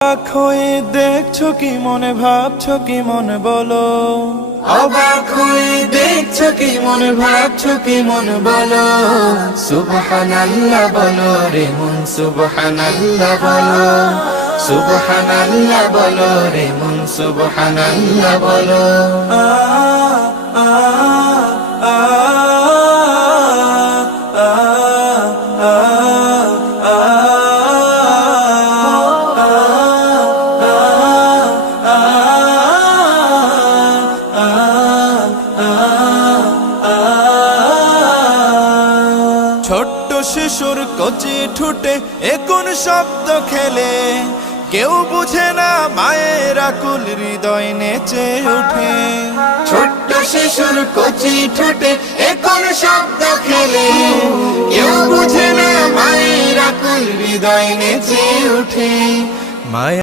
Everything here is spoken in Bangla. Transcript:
অবাক হয়ে দেখছো কি মনে ভাবছো কি মনে বলো, অবাক হয়ে দেখছো কি মনে ভাবছো কি মনে বলো, সুবহানাল্লাহ বলো রে মন, সুবহানাল্লাহ বলো, সুবহানাল্লাহ বলো রে মন, সুবহানাল্লাহ বলো। আ আ আ ছোট্ট শিশুর কচি ঠুটে কোন শব্দ খেলে, কেউ বুঝে না মায়ের আকুল হৃদয় নেচে ওঠে। ছোট্ট শিশুর কচি ঠোঁটে কোন শব্দ খেলে, কেউ বুঝে না মায়ের আকুল হৃদয় নেচে ওঠে। মায়ের